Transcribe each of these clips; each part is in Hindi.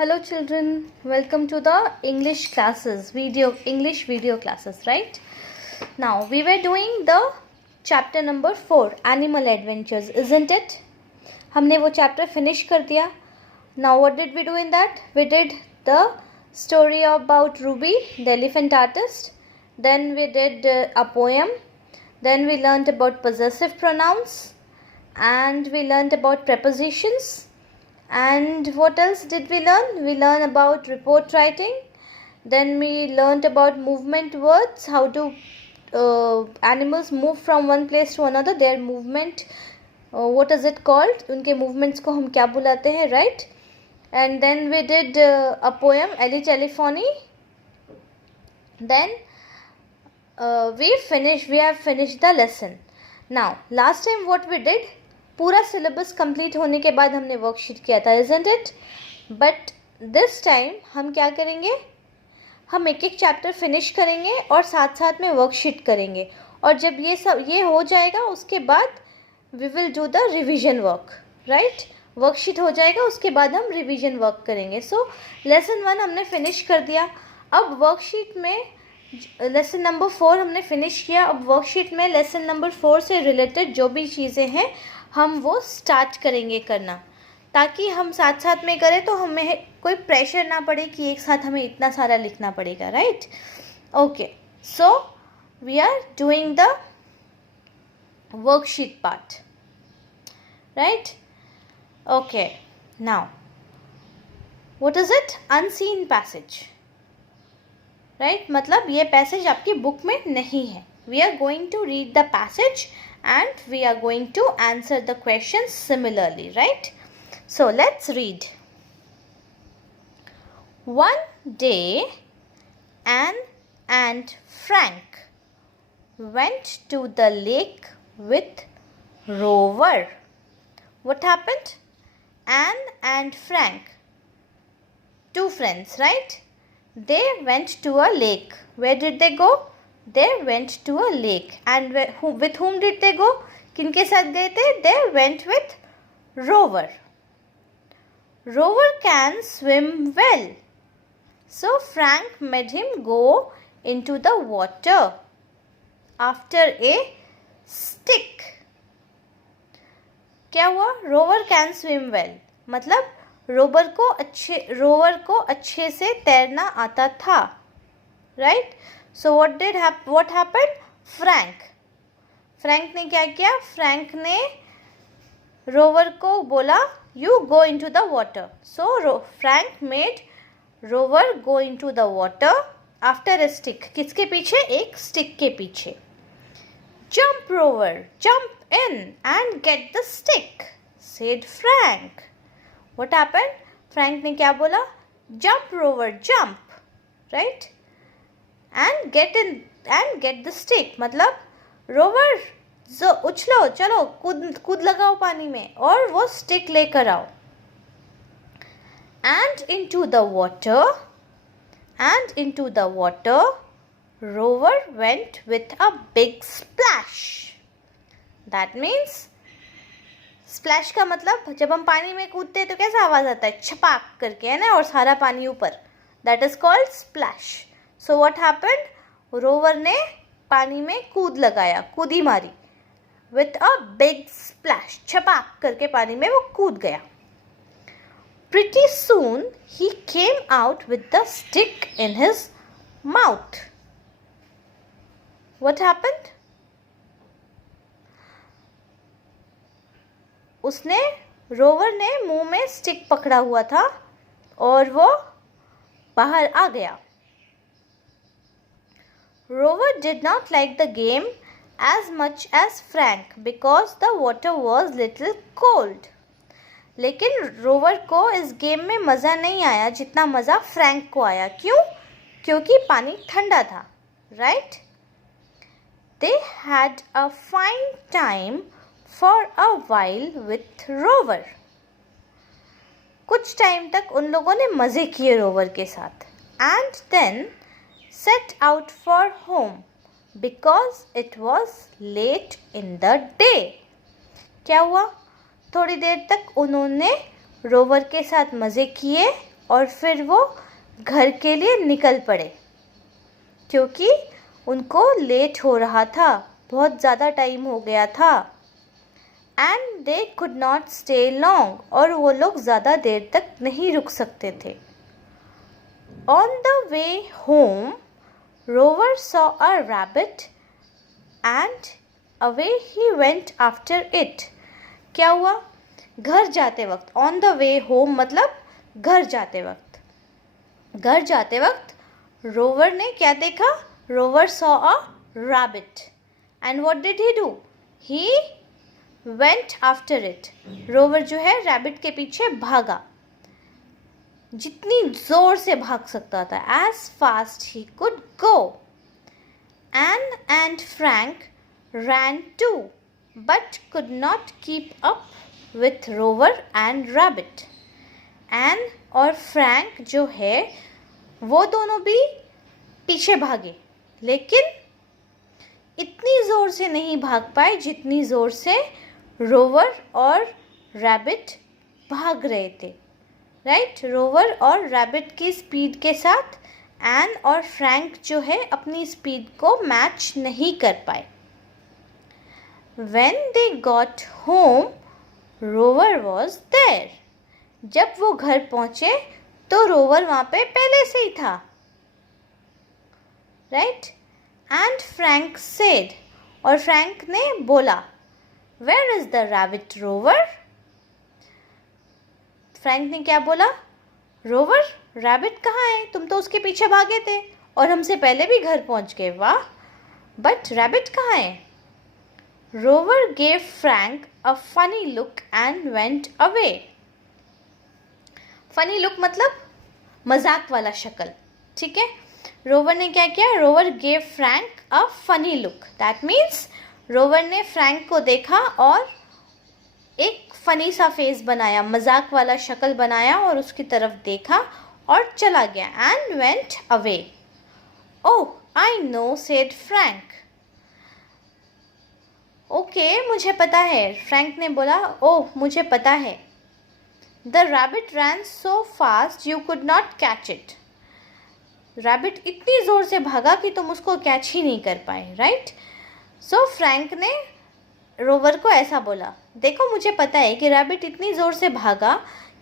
Hello children, welcome to the English classes, English video classes, right? Now we were doing the chapter number 4, Animal Adventures, isn't it? हमने वो chapter finish कर दिया. Now what did we do in that? We did the story about Ruby, the elephant artist. Then we did a poem. Then we learned about possessive pronouns. And we learned about prepositions. And what else did we learn? We learned about report writing. Then we learned about movement words, how do animals move from one place to another, their movement, what is it called, उनके movements को हम क्या बुलाते हैं, right? And then we did a poem, Ellie Telephony. Then we have finished the lesson. Now last time what we did, पूरा सिलेबस कंप्लीट होने के बाद हमने वर्कशीट किया था, isn't it? But this time हम क्या करेंगे, हम एक एक चैप्टर फिनिश करेंगे और साथ साथ में वर्कशीट करेंगे. और जब ये हो जाएगा उसके बाद we will do the revision work, right? Worksheet हो जाएगा उसके बाद हम रिवीजन वर्क करेंगे. सो लेसन 1 हमने फिनिश कर दिया. अब वर्कशीट में लेसन नंबर 4 हमने फिनिश किया. अब वर्कशीट में लेसन नंबर 4 से रिलेटेड जो भी चीज़ें हैं हम वो स्टार्ट करेंगे करना, ताकि हम साथ साथ में करें तो हमें कोई प्रेशर ना पड़े कि एक साथ हमें इतना सारा लिखना पड़ेगा, right? Okay, so we are doing the worksheet part, right? Okay, now what is it? Unseen passage, right? मतलब ये पैसेज आपकी बुक में नहीं है. We are going to read the passage and we are going to answer the questions similarly, right? So let's read. One day, Anne and Frank went to the lake with Rover. What happened? Anne and Frank, two friends, right? They went to a lake. Where did they go? They went to a lake. And with whom did they go? किनके साथ गए थे? They went with Rover. Rover can swim well. So Frank made him go into the water after a stick. क्या हुआ? Rover can swim well. मतलब रोवर को अच्छे से तैरना आता था, right? So what happened? Frank ने क्या किया? Frank ने रोवर को बोला you go into the water. So Frank made Rover go into the water after a stick. किसके पीछे? एक stick के पीछे. Jump Rover, jump in and get the stick, said Frank. What happened? Frank ने क्या बोला? Jump Rover, jump, right? And get in and get the stick. मतलब रोवर जो उछलो, चलो कूद लगाओ पानी में और वो स्टिक लेकर आओ. And into the water Rover went with a big splash. That means splash का मतलब जब हम पानी में कूदते हैं तो कैसा आवाज आता है? छपाक करके, है ना? और सारा पानी ऊपर. That is called splash. So what happened? Rover ने पानी में कूदी मारी. With a big splash, छपाक करके पानी में वो कूद गया. Pretty soon he came out with the stick in his mouth. What happened? Rover ने मुंह में स्टिक पकड़ा हुआ था और वो बाहर आ गया. Rover did not like the game as much as Frank because the water was little cold. लेकिन रोवर को इस गेम में मज़ा नहीं आया जितना मज़ा फ्रैंक को आया. क्यों? क्योंकि पानी ठंडा था, right? They had a fine time for a while with Rover. कुछ टाइम तक उन लोगों ने मज़े किए रोवर के साथ. And then set out for home because it was late in the day. क्या हुआ? थोड़ी देर तक उन्होंने रोवर के साथ मज़े किए और फिर वो घर के लिए निकल पड़े क्योंकि उनको लेट हो रहा था, बहुत ज़्यादा टाइम हो गया था। And they could not stay long, और वो लोग ज़्यादा देर तक नहीं रुक सकते थे। On the way home rover saw a rabbit and away he went after it. क्या हुआ? घर जाते वक्त, ऑन द वे होम मतलब घर जाते वक्त रोवर ने क्या देखा? Rover saw a rabbit and what did he do? He went after it. Rover जो है रैबिट के पीछे भागा, जितनी जोर से भाग सकता था, as fast he could go. Ann and Frank ran too but could not keep up with Rover and Rabbit. Ann और फ्रैंक जो है वो दोनों भी पीछे भागे, लेकिन इतनी ज़ोर से नहीं भाग पाए जितनी ज़ोर से रोवर और रैबिट भाग रहे थे। राइट? रोवर और रैबिट की स्पीड के साथ एन और फ्रैंक जो है अपनी स्पीड को मैच नहीं कर पाए। When they got home, Rover was there. जब वो घर पहुंचे तो रोवर वहाँ पे पहले से ही था। राइट? And Frank said, और फ्रैंक ने बोला, Where is the rabbit, Rover? Frank ने क्या बोला? रोवर, रैबिट कहाँ है? तुम तो उसके पीछे भागे थे और हमसे पहले भी घर पहुंच गए। वाह! बट रैबिट कहाँ है? Rover gave Frank a funny look and went away. Funny look मतलब मजाक वाला शक्ल, ठीक है? रोवर ने क्या किया? Rover gave Frank a funny look. That means rover ने फ्रैंक को देखा और एक फनी सा फेस बनाया, मजाक वाला शक्ल बनाया और उसकी तरफ देखा और चला गया। And went away. Oh, I know, said Frank. Okay, मुझे पता है, फ्रैंक ने बोला। ओह, मुझे पता है। The rabbit ran so fast you could not catch it. Rabbit इतनी ज़ोर से भागा कि तुम उसको कैच ही नहीं कर पाए। राइट? सो फ्रैंक ने रोवर को ऐसा बोला, देखो मुझे पता है कि रैबिट इतनी ज़ोर से भागा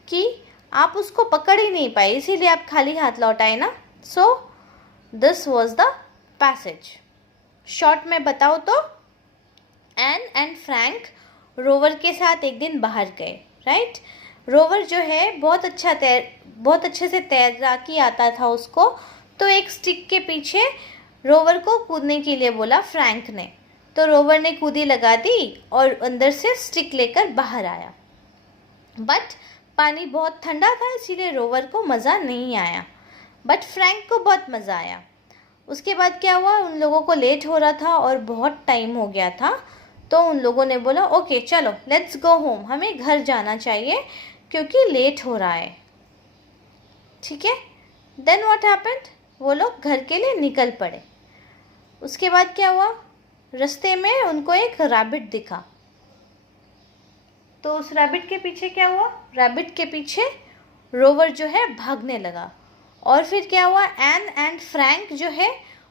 कि आप उसको पकड़ ही नहीं पाए, इसीलिए आप खाली हाथ लौट आए ना। सो this was the passage. Short में बताओ तो एन एंड फ्रैंक रोवर के साथ एक दिन बाहर गए। राइट? रोवर जो है बहुत अच्छे से तैराकी आता था उसको, तो एक स्टिक के पीछे रोवर को कूदने के लिए बोला फ्रैंक ने, तो रोवर ने कूदी लगा दी और अंदर से स्टिक लेकर बाहर आया। बट पानी बहुत ठंडा था, इसीलिए रोवर को मज़ा नहीं आया, बट फ्रैंक को बहुत मज़ा आया। उसके बाद क्या हुआ? उन लोगों को लेट हो रहा था और बहुत टाइम हो गया था, तो उन लोगों ने बोला ओके चलो लेट्स गो होम, हमें घर जाना चाहिए क्योंकि लेट हो रहा है। ठीक है? Then what happened? वो लोग घर के लिए निकल पड़े। उसके बाद क्या हुआ? रास्ते में उनको एक रैबिट दिखा, तो उस रैबिट के पीछे क्या हुआ? रैबिट के पीछे रोवर जो है भागने लगा। और फिर क्या हुआ? एन एंड फ्रैंक जो है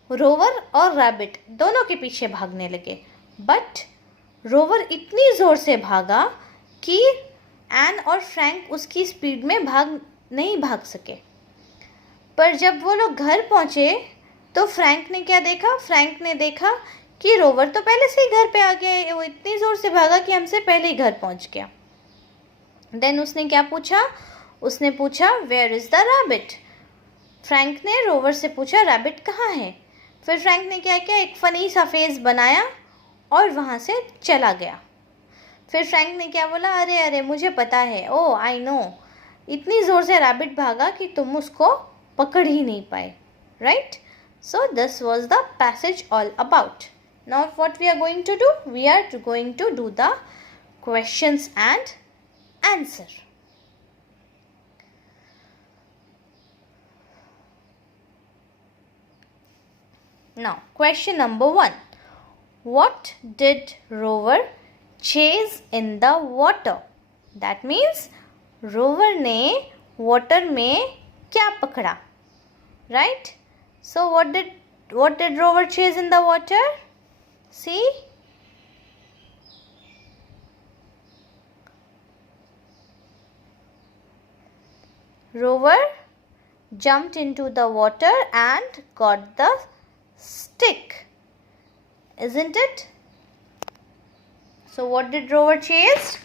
रोवर और रैबिट दोनों के पीछे भागने लगे, बट रोवर इतनी ज़ोर से भागा कि एन और फ्रैंक उसकी स्पीड में नहीं भाग सके। पर जब वो लोग घर पहुँचे तो फ्रैंक ने क्या देखा? फ्रैंक ने देखा कि रोवर तो पहले से ही घर पे आ गया है, वो इतनी ज़ोर से भागा कि हमसे पहले ही घर पहुँच गया। देन उसने क्या पूछा? उसने पूछा where is the rabbit. Frank ने रोवर से पूछा रैबिट कहाँ है? फिर फ्रैंक ने क्या किया? एक फ़नी सा फेस बनाया और वहाँ से चला गया। फिर फ्रैंक ने क्या बोला? अरे अरे मुझे पता है, ओ आई नो, इतनी ज़ोर से रैबिट भागा कि तुम उसको पकड़ ही नहीं पाए। Right? So this was the passage all about. Now what we are going to do? We are going to do the questions and answer. Now, question number 1. What did Rover chase in the water? That means, Rover ने water में क्या पकड़ा, right? So what did rover chase in the water? See, rover jumped into the water and got the stick, isn't it? So what did rover chase?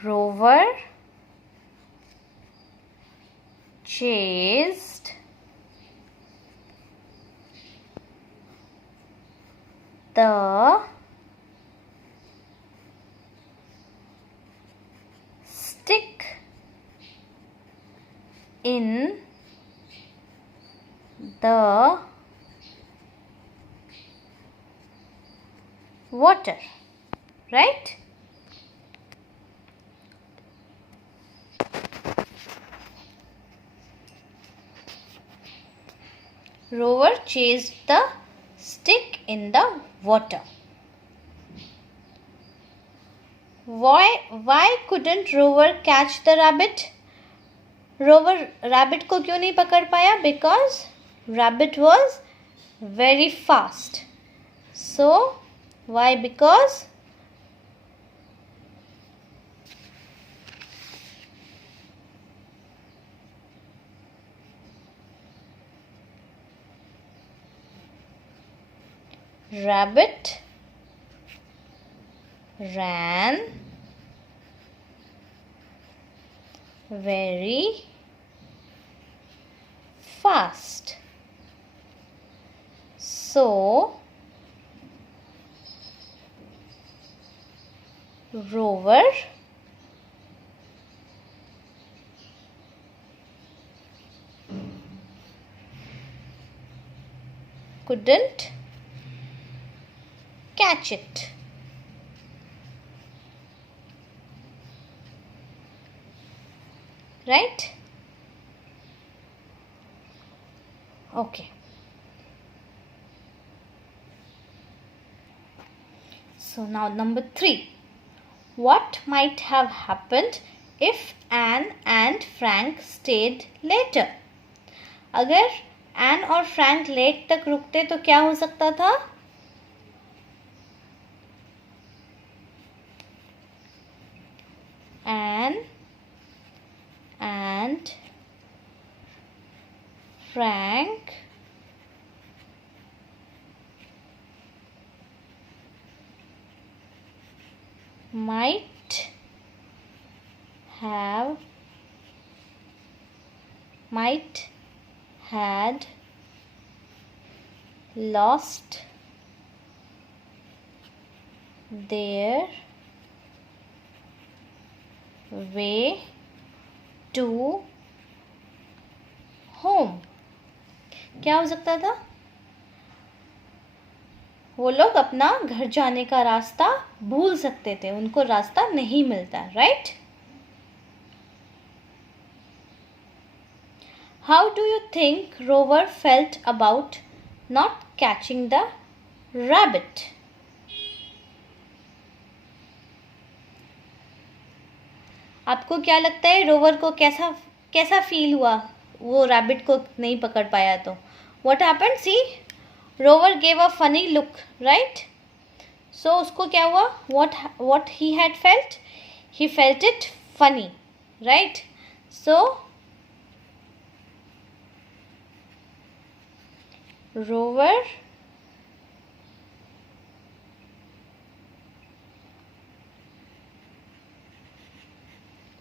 Rover chased the stick in the water, right? Rover chased the stick in the water. Why couldn't Rover catch the rabbit? Rover rabbit को क्यों नहीं पकड़ पाया? Because rabbit was very fast. So why? Because rabbit ran very fast. So Rover couldn't catch it. Right? Okay. So now number 3. What might have happened if Anne and Frank stayed later? अगर Anne और Frank लेट तक रुकते तो क्या हो सकता था? Anne and Frank might had lost their way to home. क्या हो सकता था? वो लोग अपना घर जाने का रास्ता भूल सकते थे, उनको रास्ता नहीं मिलता, right? How do you think Rover felt about not catching the rabbit? आपको क्या लगता है रोवर को कैसा फील हुआ वो रैबिट को नहीं पकड़ पाया तो? What happened? See, Rover gave a funny look, right? So उसको क्या हुआ? What he had felt? He felt it funny, right? So Rover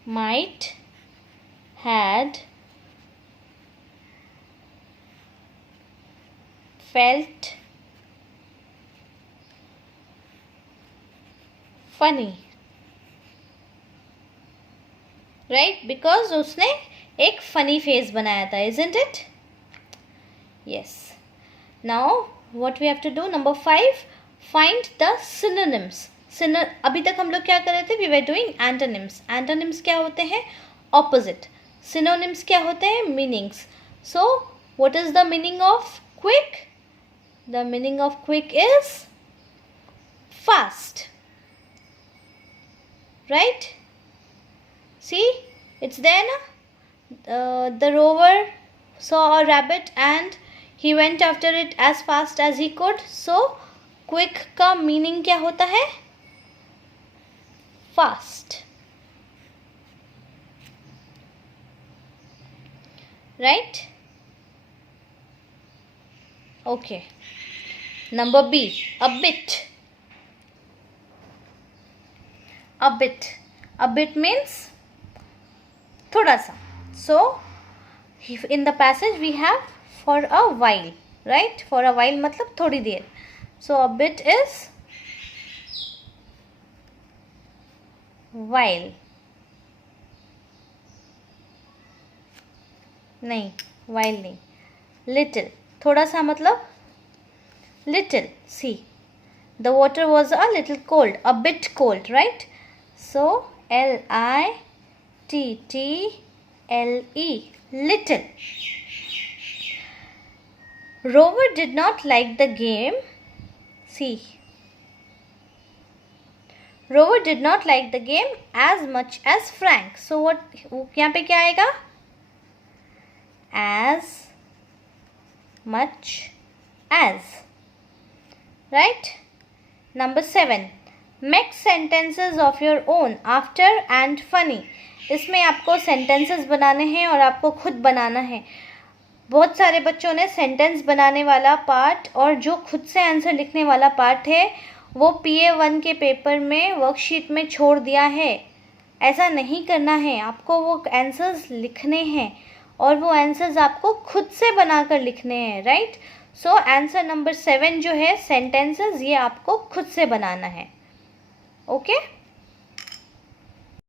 might had felt funny, right? Because उसने एक funny face बनाया था, isn't it? Yes. Now what we have to do? Number 5, find the synonyms. अभी तक हम लोग क्या कर रहे थे? We were doing antonyms. Antonyms क्या होते हैं? Opposite. Synonyms क्या होते हैं? Meanings. So what is the meaning of quick? The meaning of quick is fast. Right? See, it's there na? The rover saw a rabbit and he went after it as fast as he could. So quick का meaning क्या होता है? Fast. Right? Okay. Number B, a bit. A bit. A bit means thoda sa. So in the passage we have for a while, right? For a while matlab thodi der. So a bit is while. नहीं, while नहीं. Little. थोड़ा सा मतलब little. See, the water was a little cold, a bit cold, right? So L-I-T-T-L-E, little. Rover did not like the game. See, Rover did not like the game as much as Frank. So what यहाँ पे क्या आएगा? As much as. Right? Number 7. Make sentences of your own after and funny. इसमें आपको sentences बनाने हैं और आपको खुद बनाना है. बहुत सारे बच्चों ने सेंटेंस बनाने वाला पार्ट और जो खुद से आंसर लिखने वाला पार्ट है वो PA1 के पेपर में वर्कशीट में छोड़ दिया है. ऐसा नहीं करना है. आपको वो आंसर्स लिखने हैं और वो आंसर्स आपको खुद से बनाकर लिखने हैं. राइट? सो आंसर नंबर 7 जो है सेंटेंसेस, ये आपको खुद से बनाना है. ओके?